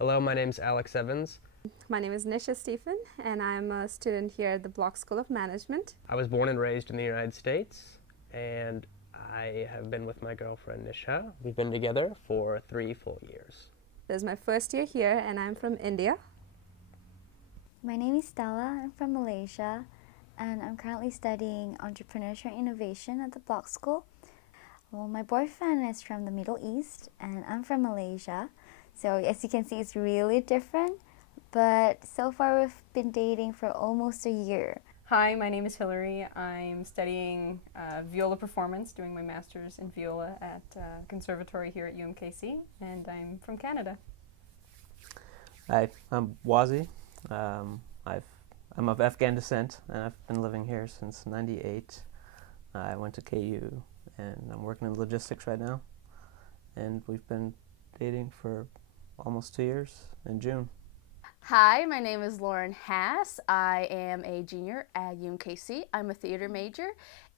Hello, my name's Alex Evans. My name is Nisha Stephen, and I'm a student here at the Block School of Management. I was born and raised in the United States, and I have been with my girlfriend Nisha. We've been together for 3 full years. This is my first year here, and I'm from India. My name is Stella. I'm from Malaysia, and I'm currently studying entrepreneurship and innovation at the Block School. Well, my boyfriend is from the Middle East, and I'm from Malaysia. So as you can see, it's really different. But so far, we've been dating for almost a year. Hi, my name is Hillary. I'm studying viola performance, doing my master's in viola at Conservatory here at UMKC, and I'm from Canada. Hi, I'm Wazi. I'm of Afghan descent, and I've been living here since '98. I went to KU, and I'm working in logistics right now. And we've been dating for almost 2 years in June. Hi, my name is Lauren Hass. I am a junior at UMKC. I'm a theater major,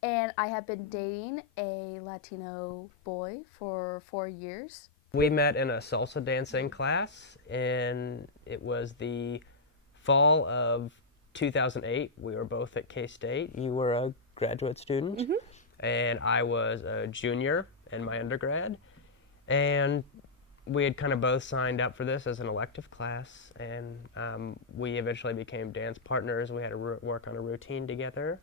and I have been dating a Latino boy for 4 years. We met in a salsa dancing class, and it was the fall of 2008. We were both at K-State. You were a graduate student, and I was a junior in my undergrad. And we had kind of both signed up for this as an elective class, and we eventually became dance partners. We had to work on a routine together.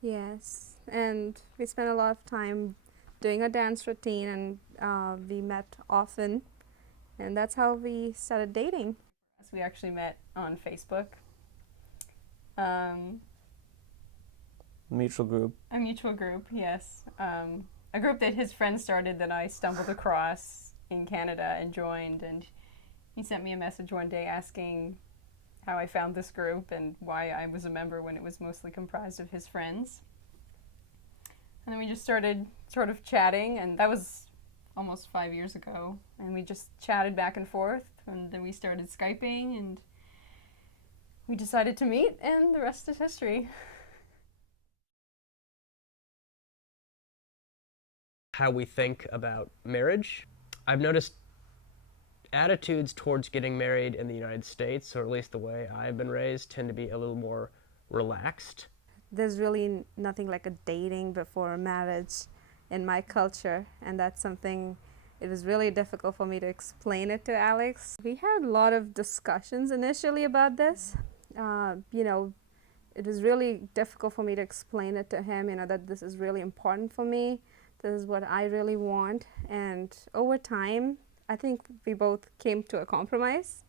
Yes, and we spent a lot of time doing a dance routine, and we met often, and that's how we started dating. So we actually met on Facebook. Mutual group. A mutual group, yes. A group that his friend started that I stumbled across in Canada and joined, and he sent me a message one day asking how I found this group and why I was a member when it was mostly comprised of his friends. And then we just started sort of chatting, and that was almost 5 years ago, and we just chatted back and forth, and then we started Skyping, and we decided to meet, and the rest is history. How we think about marriage. I've noticed attitudes towards getting married in the United States, or at least the way I've been raised, tend to be a little more relaxed. There's really nothing like a dating before marriage in my culture, and that's something it was really difficult for me to explain it to Alex. We had a lot of discussions initially about this. It was really difficult for me to explain it to him, that this is really important for me. This is what I really want, and over time, I think we both came to a compromise.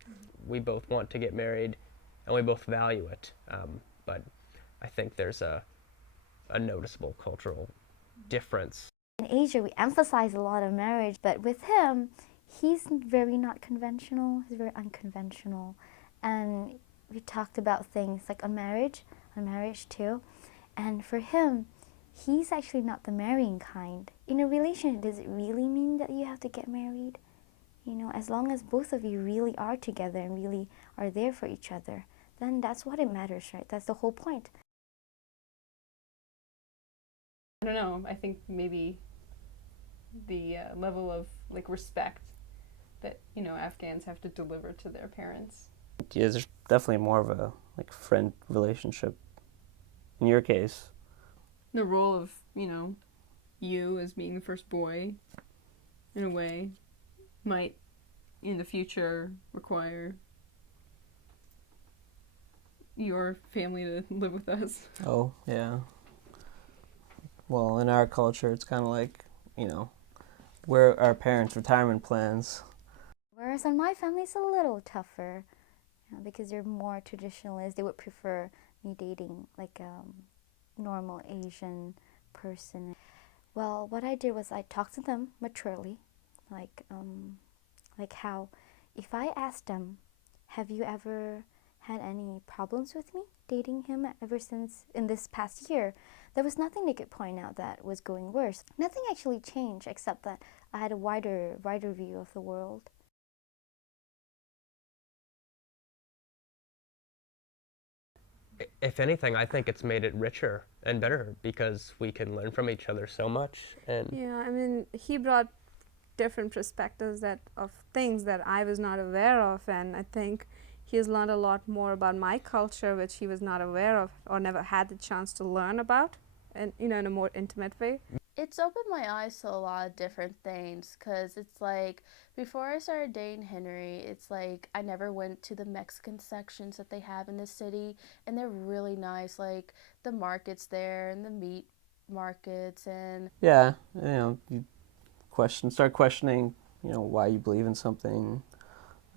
We both want to get married, and we both value it, but I think there's a noticeable cultural difference. In Asia, we emphasize a lot of marriage, but with him, he's very not conventional, he's very unconventional. And we talked about things like on marriage too. And for him, he's actually not the marrying kind. In a relationship, does it really mean that you have to get married? As long as both of you really are together and really are there for each other, then that's what it matters, right? That's the whole point. I don't know, I think maybe the level of respect that Afghans have to deliver to their parents. Yeah, there's definitely more of a friend relationship in your case. The role of you as being the first boy, in a way, might in the future require your family to live with us. Oh, yeah. Well, in our culture, it's kind of like, we're our parents' retirement plans. Whereas in my family, it's a little tougher because they're more traditionalist. They would prefer me dating like a normal Asian person. Well, what I did was I talked to them maturely, like how if I asked them, have you ever had any problems with me dating him ever since in this past year, there was nothing they could point out that was going worse. Nothing actually changed except that I had a wider view of the world. If anything, I think it's made it richer and better because we can learn from each other so much. And Yeah, I mean, he brought different perspectives of things that I was not aware of, and I think he has learned a lot more about my culture, which he was not aware of or never had the chance to learn about, and in a more intimate way. It's opened my eyes to a lot of different things, because it's like before I started dating Henry, it's like I never went to the Mexican sections that they have in the city, and they're really nice, like the markets there and the meat markets. And Yeah, you start questioning, why you believe in something.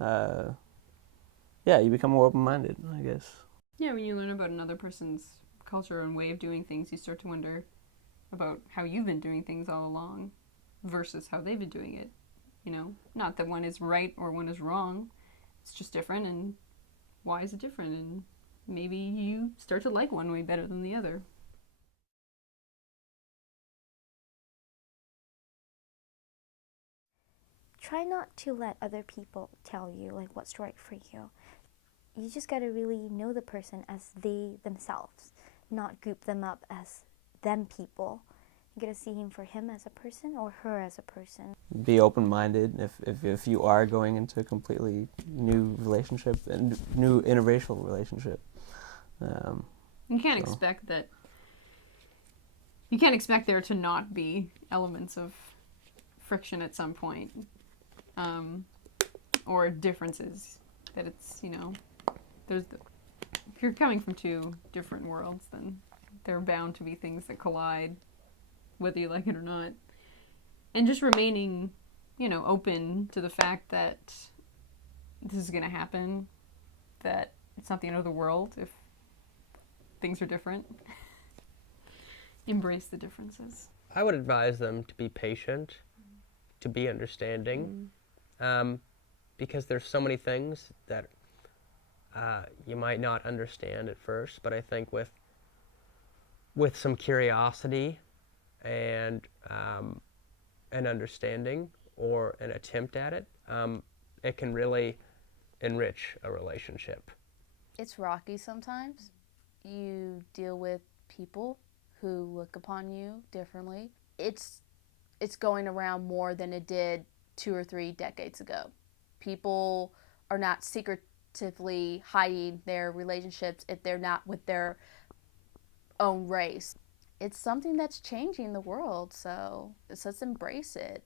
Yeah, you become more open-minded, I guess. Yeah, when you learn about another person's culture and way of doing things, you start to wonder about how you've been doing things all along versus how they've been doing it. Not that one is right or one is wrong. It's just different, and why is it different? And maybe you start to like one way better than the other. Try not to let other people tell you like what's right for you. You just got to really know the person as they themselves, not group them up as them people. You got to see him for him as a person or her as a person. Be open-minded if you are going into a completely new relationship and new interracial relationship. You can't expect that. You can't expect there to not be elements of friction at some point, or differences. That it's if you're coming from two different worlds, then there are bound to be things that collide, whether you like it or not. And just remaining, open to the fact that this is going to happen, that it's not the end of the world if things are different. Embrace the differences. I would advise them to be patient, to be understanding, because there's so many things that you might not understand at first, but I think with some curiosity and an understanding or an attempt at it, it can really enrich a relationship. it's rocky sometimes. You deal with people who look upon you differently. It's going around more than it did 2 or 3 decades ago. People are not secretively hiding their relationships if they're not with their own race. It's something that's changing the world, so let's embrace it.